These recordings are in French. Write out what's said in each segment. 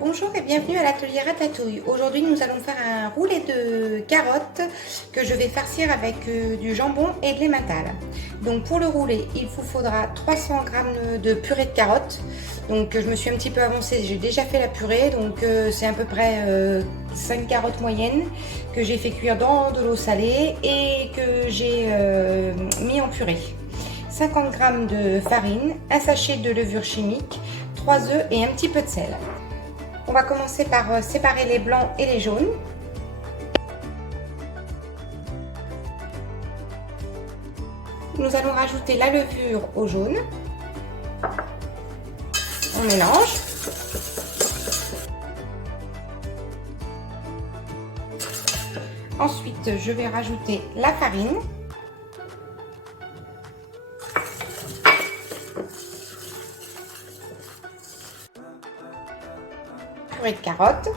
Bonjour et bienvenue à l'atelier Ratatouille. Aujourd'hui nous allons faire un roulé de carottes que je vais farcir avec du jambon et de l'emmental. Donc pour le roulé il vous faudra 300 g de purée de carottes. Donc je me suis un petit peu avancée, j'ai déjà fait la purée, donc c'est à peu près 5 carottes moyennes que j'ai fait cuire dans de l'eau salée et que j'ai mis en purée. 50 g de farine, un sachet de levure chimique, 3 œufs et un petit peu de sel. On va commencer par séparer les blancs et les jaunes. Nous allons rajouter la levure au jaune. On mélange. Ensuite, je vais rajouter la farine. Purée de carottes.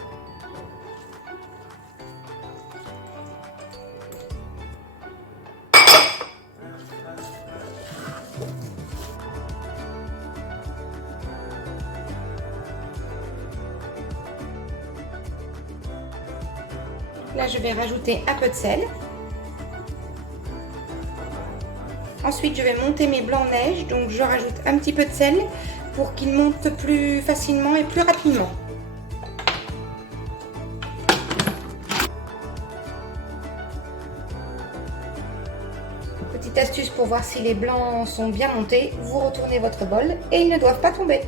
Là, je vais rajouter un peu de sel. Ensuite, je vais monter mes blancs neige, donc je rajoute un petit peu de sel pour qu'ils montent plus facilement et plus rapidement. Petite astuce pour voir si les blancs sont bien montés, vous retournez votre bol et ils ne doivent pas tomber.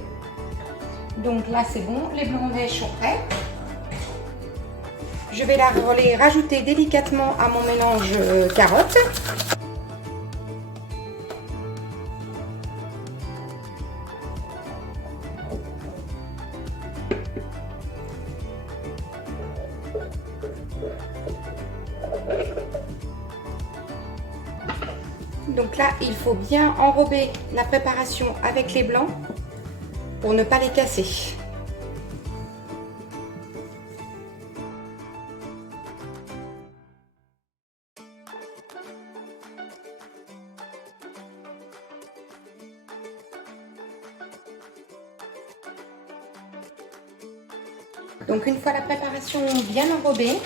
Donc là c'est bon, les blancs neige sont prêts. Je vais les rajouter délicatement à mon mélange carottes. Donc là, il faut bien enrober la préparation avec les blancs pour ne pas les casser. Donc une fois la préparation bien enrobée,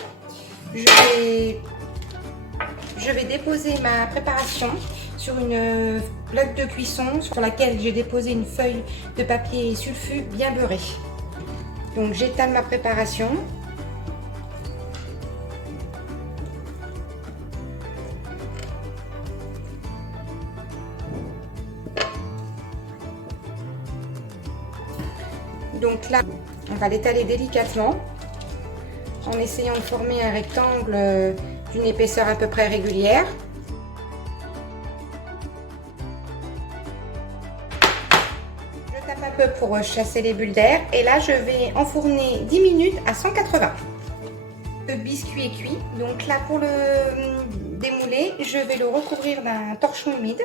je vais déposer ma préparation sur une plaque de cuisson sur laquelle j'ai déposé une feuille de papier sulfu bien beurré. Donc j'étale ma préparation. Donc là, on va l'étaler délicatement en essayant de former un rectangle d'une épaisseur à peu près régulière. Je tape un peu pour chasser les bulles d'air et là je vais enfourner 10 minutes à 180. Le biscuit est cuit, donc là pour le démouler, je vais le recouvrir d'un torchon humide.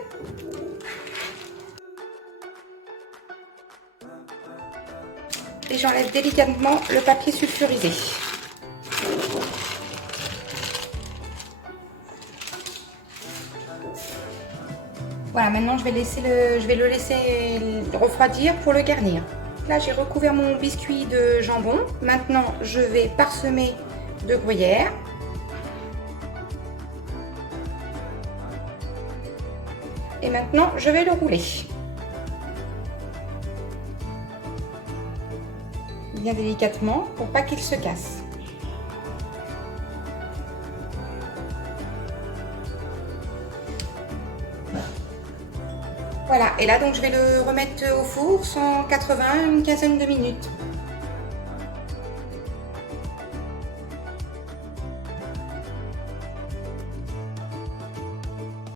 Et j'enlève délicatement le papier sulfurisé. Voilà, maintenant je vais le laisser refroidir pour le garnir. Là, j'ai recouvert mon biscuit de jambon. Maintenant, je vais parsemer de gruyère. Et maintenant, je vais le rouler. Bien délicatement pour pas qu'il se casse. Voilà, et là donc je vais le remettre au four 180, une quinzaine de minutes.